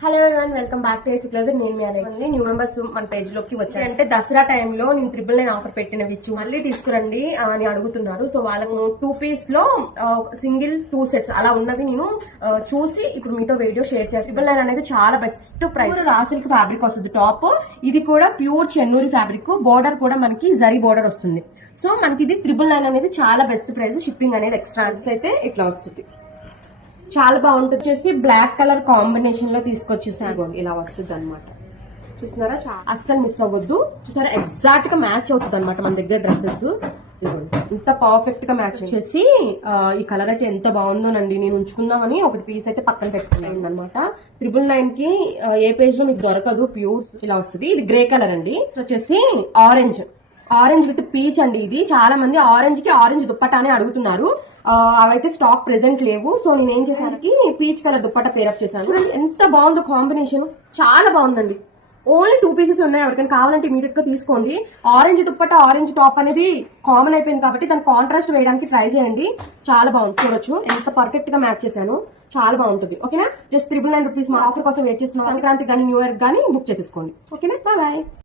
Hello everyone, welcome back to AC closer. నేను మీ అలాగే న్యూ మెంబర్స్ మన పేజ్ లోకి వచ్చాయి. అంటే దసరా టైంలో నేను 999 ఆఫర్ పెట్టినవి మళ్ళీ తీసుకురండి అని అడుగుతున్నారు. సో వాళ్ళకు 2 పీస్ లో సింగిల్ 2 సెట్స్ అలా ఉన్నవి నేను చూసి ఇప్పుడు మీతో వీడియో షేర్ చేసి 999 అనేది చాలా best price. Raw silk fabric వస్తుంది టాప్. ఇది కూడా ప్యూర్ చెన్నూరి ఫ్యాబ్రిక్. బోర్డర్ కూడా మనకి జరీ బోర్డర్ వస్తుంది. సో మనకి ఇది 999 అనేది చాలా బెస్ట్ ప్రైస్. షిప్పింగ్ అనేది ఎక్స్ట్రా అయితే ఇట్లా వస్తుంది. చాలా బాగుంటుంది. వచ్చేసి బ్లాక్ కలర్ కాంబినేషన్ లో తీసుకొచ్చేసాను. ఇలా వస్తుంది అనమాట. చూస్తున్నారా, అస్సలు మిస్ అవ్వద్దు. చూసారా, ఎగ్జాక్ట్ గా మ్యాచ్ అవుతుంది అనమాట మన దగ్గర డ్రెస్సెస్. ఇంత పర్ఫెక్ట్ గా మ్యాచ్ వచ్చేసి ఈ కలర్ అయితే ఎంత బాగుందోనండి. నేను ఉంచుకుందామని ఒకటి పీస్ అయితే పక్కన పెట్టుకున్నాను అనమాట. 999 కి ఏ పేజ్ లో మీకు దొరకదు. ప్యూర్ ఇలా వస్తుంది. ఇది గ్రే కలర్ అండి. వచ్చేసి ఆరెంజ్ విత్ పీచ్ అండి. ఇది చాలా మంది ఆరెంజ్ కి ఆరెంజ్ దుప్పట్టా అని అడుగుతున్నారు. అవైతే స్టాక్ ప్రెసెంట్ లేవు. సో నేను ఏం చేసాను, పీచ్ కలర్ దుప్పట్టా పేరప్ చేశాను. చూడండి ఎంత బాగుందో కాంబినేషన్. చాలా బాగుందండి. ఓన్లీ 2 పీసెస్ ఉన్నాయి. ఎవరికైనా కావాలంటే ఇమీడియట్ గా తీసుకోండి. ఆరెంజ్ దుప్పట్టా ఆరెంజ్ టాప్ అనేది కామన్ అయిపోయింది కాబట్టి దాని కాంట్రాస్ట్ వేయడానికి ట్రై చేయండి. చాలా బాగుంది. చూడొచ్చు ఎంత పర్ఫెక్ట్ గా మ్యాచ్ చేశాను. చాలా బాగుంటుంది. ఓకేనా, జస్ట్ 999 రూపీస్ మా ఆఫర్ కోసం వెయిట్ చేస్తున్నాం. సంక్రాంతి కానీ న్యూ ఇయర్ కానీ బుక్ చేసేసుకోండి. ఓకేనా, బాయ్ బాయ్.